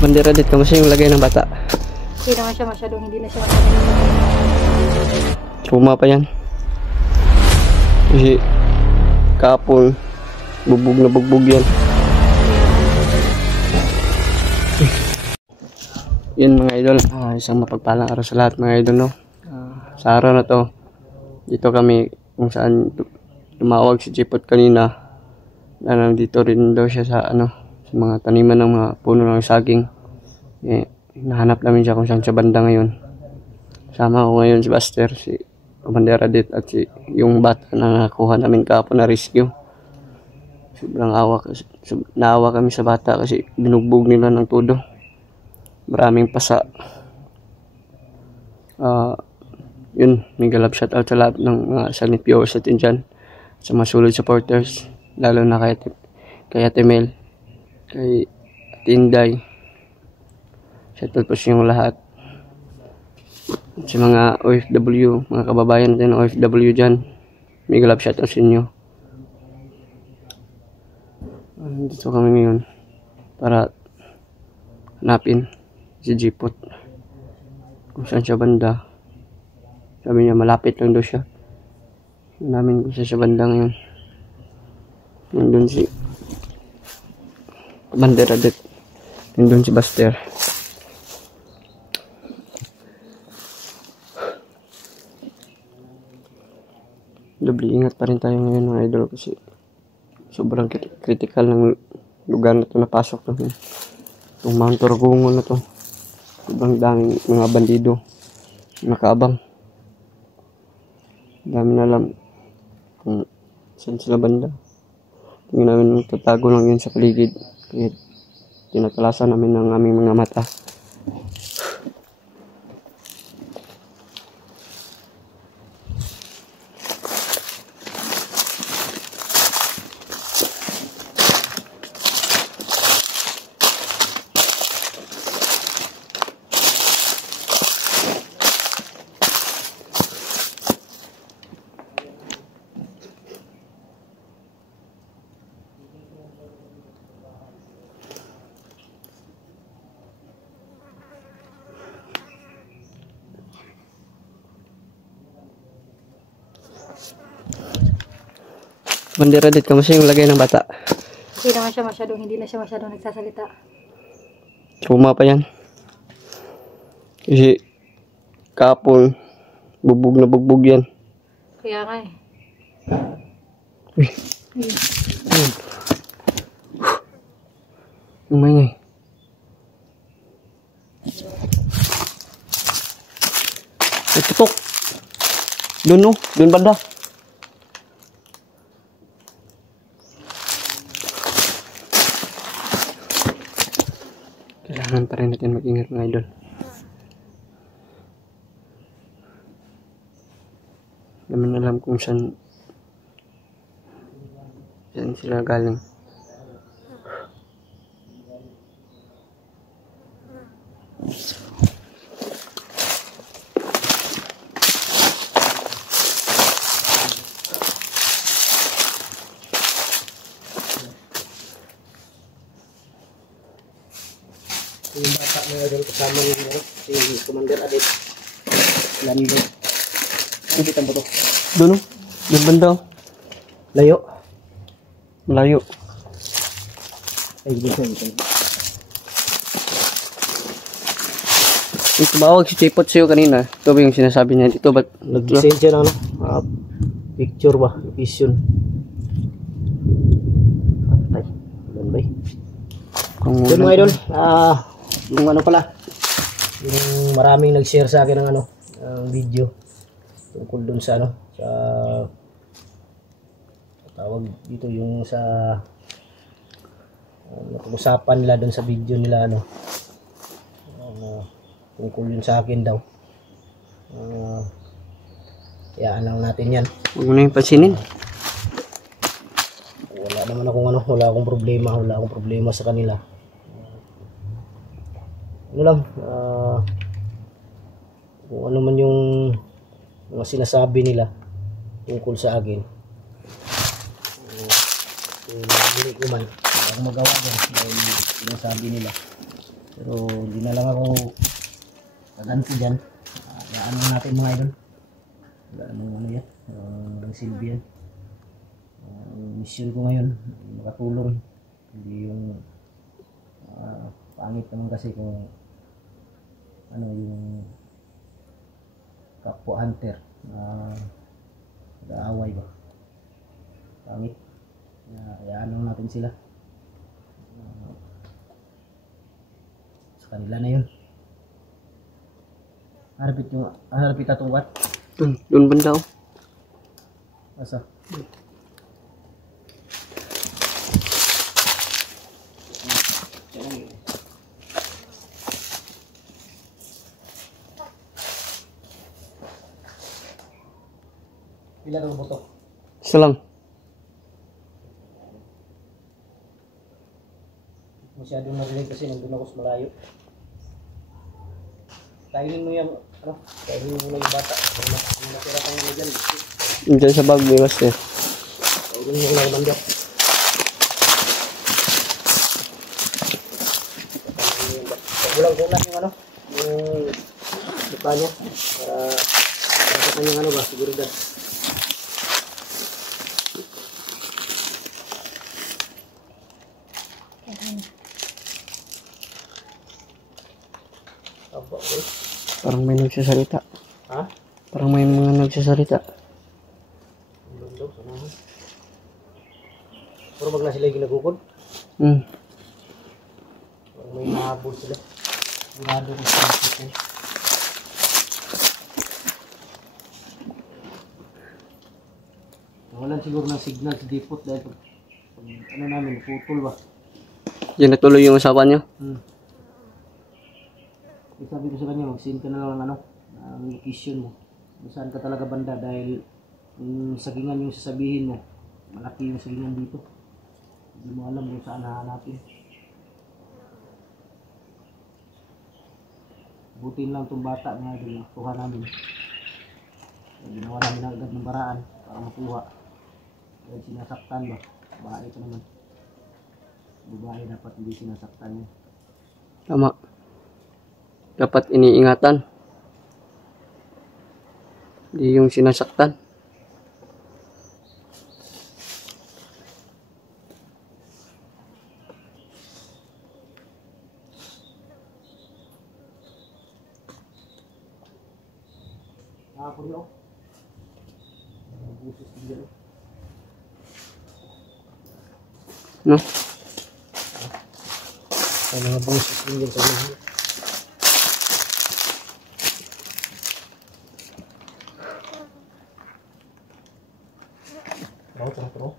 Bandera dito, kamusta yung lagay ng bata? Hindi naman siya masyadong, hindi na siya masyadong. Truma pa yan. Kasi kapon, bubog na bugbog yan. Yun mga idol, isang mapagpalang araw sa lahat mga idol, no? Sa araw na to, dito kami kung saan tumawag si Jipot kanina na nandito rin daw siya sa sa mga taniman ng mga puno ng saging. Hinahanap namin siya kung saan siya banda ngayon. Sama ko ngayon si Buster, si Commander Adit at si yung bata na nakuha namin kahapon na rescue. Sobrang naawa kami sa bata kasi binugbog nila ng todo. Maraming pasa. Yun, may galap shoutout sa lahat ng mga Sanit viewers natin dyan, sa mga solid supporters, lalo na kay Ate Mel, kay Tinday. Shoutout po sa inyong lahat. Sa mga OFW, mga kababayan natin ng OFW dyan, may galap shoutout sa inyo. Dito kami ngayon para hanapin si Jipot kung saan siya banda. Sabi niya malapit lang daw siya. Namin kung saan siya banda ngayon. Nandun si Commander Adit, nandun si Buster. Doble ingat pa rin tayo ngayon mga idol kasi sobrang critical ng lugar na ito napasok namin. Itong Mount Torgungo na to, sobrang daming mga bandido nakaabang. Dami na alam kung saan sila banda. Tingnan namin, tatago lang yun sa paligid kaya tinatalasan namin ng aming mga mata. Bandera dito, kamusta yung lagay ng bata? Hindi naman siya masyadong, hindi na siya masyadong nagsasalita. Truma pa yan. Kasi kapon, bubog na bugbog yan. Kaya nga eh. Umay. Tutok. Doon no, doon banda. Kailangan pa rin natin mag-ingat mga idol. Hindi naman alam kung saan sila galing. Yung bata mga idol kasama niyo si Commander Adit. Lando. Hindi tampo to. Doon oh. Doon banda oh. Layo. Malayo. Ay dito. Yung tumawag si Jipot sa'yo kanina. Ito ba yung sinasabi niya? Ito ba? Nag-send siya ng picture ba? Vision. Ay, doon ba eh? Doon mga idol. Yung ano pala. Yung maraming nag-share sa akin ng video. Tungkol dun sa sa tawag dito yung sa usapan nila dun sa video nila tungkol yun sa akin daw. Kayaan lang natin yan. Huwag mo na yung pansinin. Wala naman akong wala akong problema sa kanila. Ano lang, kung ano man yung mga sinasabi nila tungkol sa akin, hindi ko man ako magawa dyan dahil sinasabi nila. Pero hindi na lang ako kaganti dyan. Ano natin mga idol. Ano yan. Ang silbi yan. Mission ko ngayon. Makatulong. Hindi yung pangit naman kasi kung ano yung kapwa hunter nag-aaway ba. Pangit. Hayaan lang natin sila. Sa kanila na yun. Harapit atungkat. Doon banda oh. Asa? Pila ng buto? Isa lang. Masyadong narinig kasi nandun ako sa malayo. Kainin mo yung kainin mo na yung bata. Natira kang mga dyan. Diyan sa bag, may master. Kainin mo na yung banda. Kulang-kulang yung yung lupa niya. Para sa kanyang ba, seguridad. Parang may nagsasalita. Ha? Parang may mga nagsasalita. Pero wag na sila yung ginagukod. Parang may nahabol sila. Sigurado ko sa sila. Walang siguro ng signal sa depot dahil ano namin, putol ba? Yan natuloy yung usapan nyo. Sabi ko sa kanya, mag-send ka na lang ng location mo. Kung saan ka talaga banda dahil yung sagingan yung sasabihin mo, malaki yung sagingan dito. Hindi mo alam kung saan hahanapin. Butin lang itong bata nga din, nakuha namin. Ginawa namin agad ng paraan para makuha. Dahil sinasaktan ba? Babae pa naman. Babae dapat hindi sinasaktan yun. Tama. Dapat iniingatan. Hindi yung sinasaktan. Ako rin ako. Busis din dyan. No? Ay, mga busis din dyan sa mga. Taro.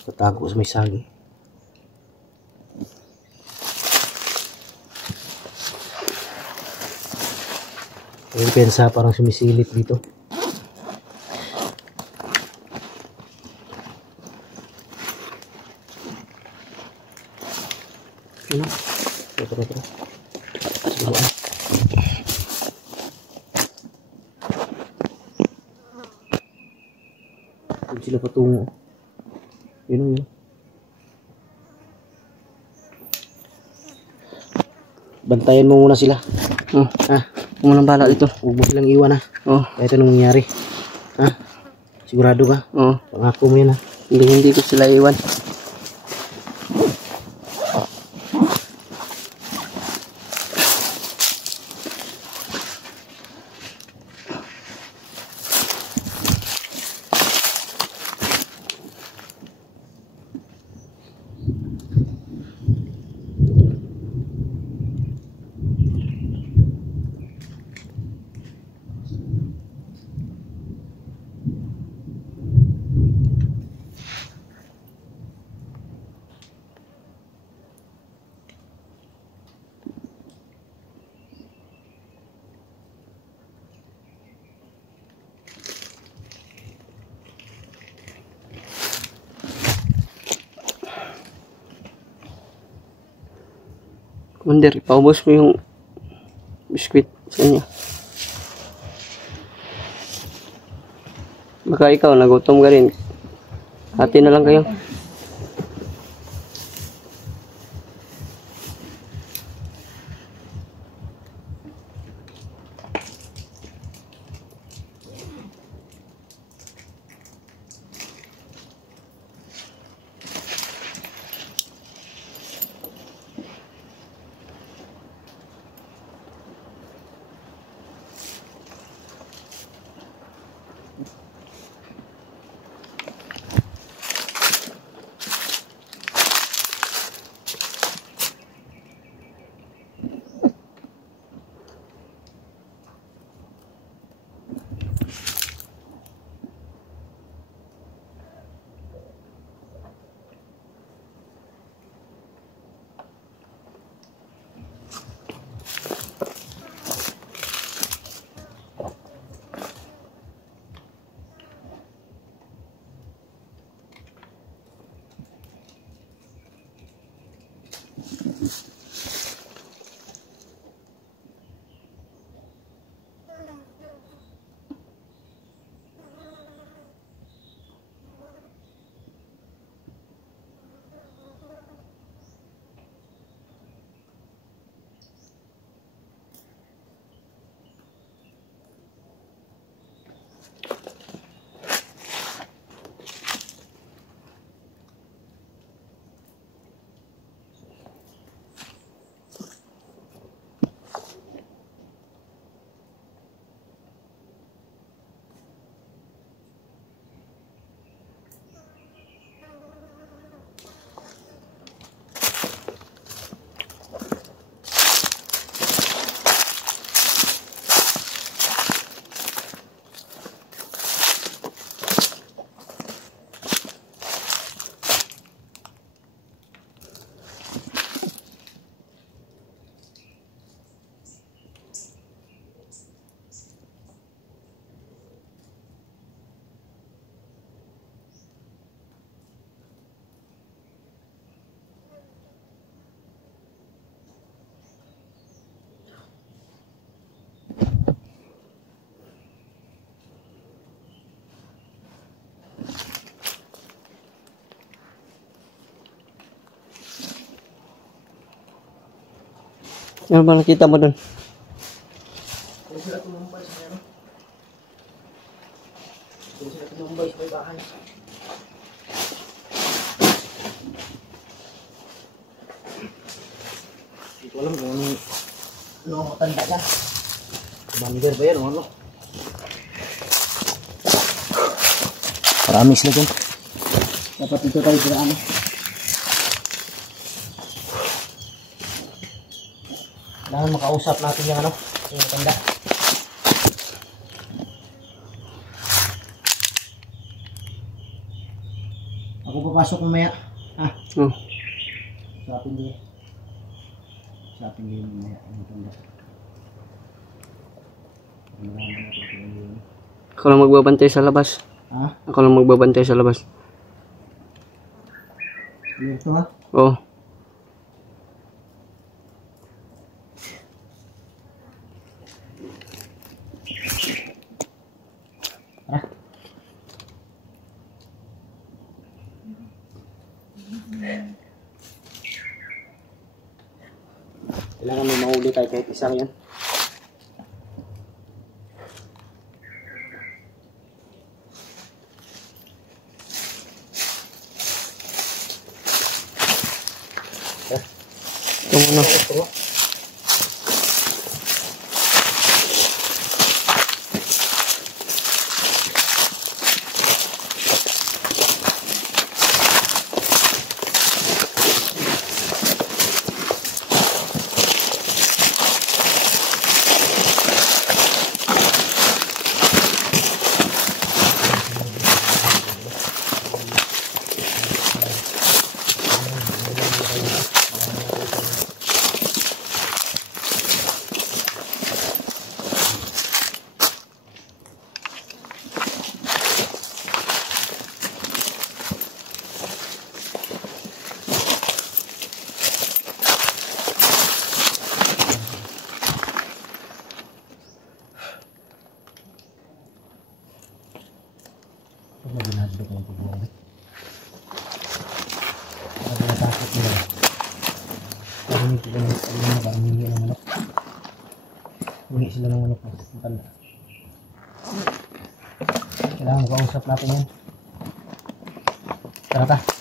Tatago sa may sagi. Yung pensa parang sumisilip dito. Ano? Tara. Doon sila patungo. Yun. Bantayan mo muna sila. Huwag mo nang bala dito. Huwag mo silang iwan Kahit anong nangyari. Sigurado ka? Pangako mo yan Hindi ko sila iwan. Commander, ipaubos mo yung biskwit sa inyo. Baka ikaw, nagutom ka rin. Hati na lang kayo. Ano ba nakita mo dun? Kung sila tumambay sa ano? Kung sila tumambay sa may bahay. Hindi ko alam kung ano matanda ka. Bander ba yan o ano? Marami sila dyan. Dapat dito tayo sa ano. Kailangan makausap natin yung ano, yung matanda. Ako papasok mamaya. Ha? Oh. Usapin din. Usapin din mamaya yung matanda. Marami natin kung yun. Ako lang magbabantay sa labas. Ha? Ako lang magbabantay sa labas. Clear to ha? Oh. Tara. Kailangan may mahuli tayo kahit isang yan. Ito muna. Ito na ginagawa ko ng pagbuhay. Para pinatakot nila. Parinig sila ng kanina, parang hingi ng manok. Hingi sila ng manok. Matanda. Kailangan kausap natin yan. Tara ta.